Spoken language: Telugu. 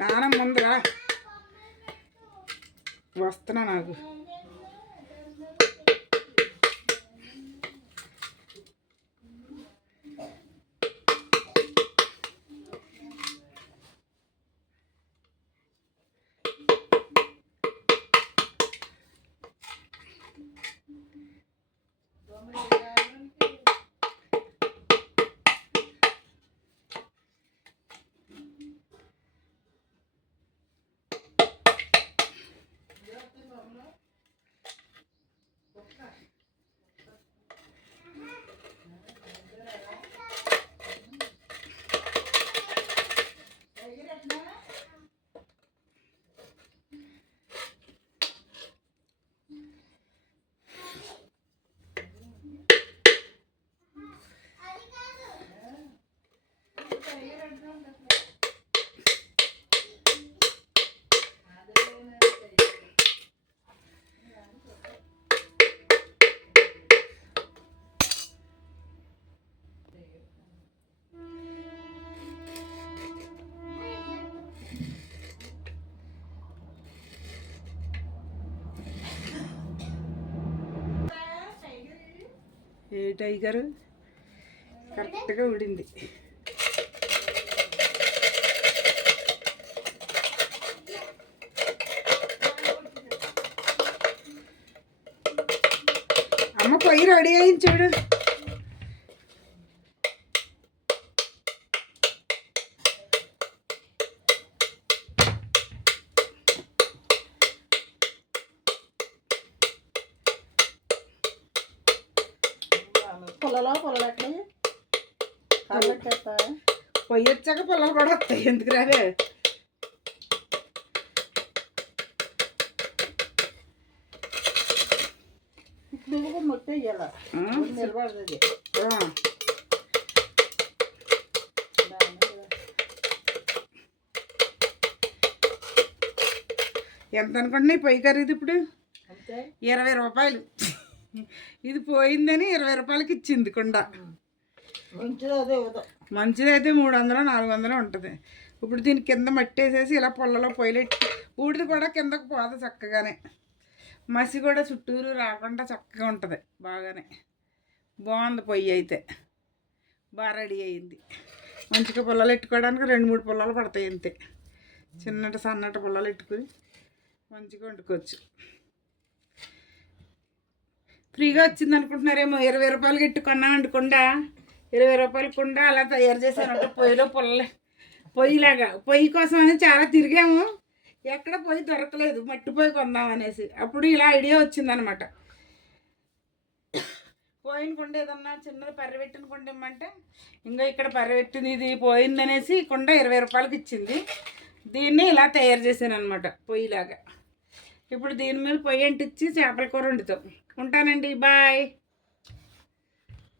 నాన్న ముందురా వస్తున్నా నాకు ఏ టైగర్ కరెక్ట్గా ఉడింది. అమ్మ పొయ్యి రెడీ అయింది చూడు. పొయ్యి వచ్చాక పొలాలు కూడా వస్తాయి. ఎందుకు రావే? మొత్తం నిలబడుతుంది. ఎంత అనుకుంటున్నాయి పొయ్యి ఖరీదు ఇప్పుడు? 20 రూపాయలు. ఇది పోయిందని 20 రూపాయలకి ఇచ్చింది కుండ. మంచిదైతే 300 400 ఉంటుంది. ఇప్పుడు దీని కింద మట్టి వేసేసి ఇలా పొల్లలో పొయ్యిలెట్టి ఊడిది కూడా కిందకు పోదు చక్కగానే. మసి కూడా చుట్టూరు రాకుండా చక్కగా ఉంటుంది. బాగానే బాగుంది. పొయ్యి అయితే బాగా రెడీ అయింది. మంచిగా పొలాలు ఎట్టుకోవడానికి 2-3 పొలాలు పడతాయి అంతే. చిన్నటి సన్నటి పొలాలు ఎట్టుకుని మంచిగా వండుకోవచ్చు. ఫ్రీగా వచ్చింది అనుకుంటున్నారేమో. 20 రూపాయలకి ఎట్టుకున్నా వండుకుండా 20 రూపాయల కుండ అలా తయారు చేశానంట. పొయ్యిలో పొయ్యిలాగా. పొయ్యి కోసం అని చాలా తిరిగాము, ఎక్కడ పొయ్యి దొరకలేదు. మట్టి పొయ్యి కొందామనేసి అప్పుడు ఇలా ఐడియా వచ్చిందనమాట. పోయిన కుండ ఏదన్నా చిన్నది పరివెట్టిన కుండ ఇమ్మంటే ఇంకా ఇక్కడ పరివెట్టింది ఇది పోయిందనేసి కుండ 20 రూపాయలకి ఇచ్చింది. దీన్ని ఇలా తయారు చేశాను అనమాట పొయ్యిలాగా. ఇప్పుడు దీని మీద పొయ్యి అంటించి చేపల కూర వండుతాం. ఉంటానండి, బాయ్.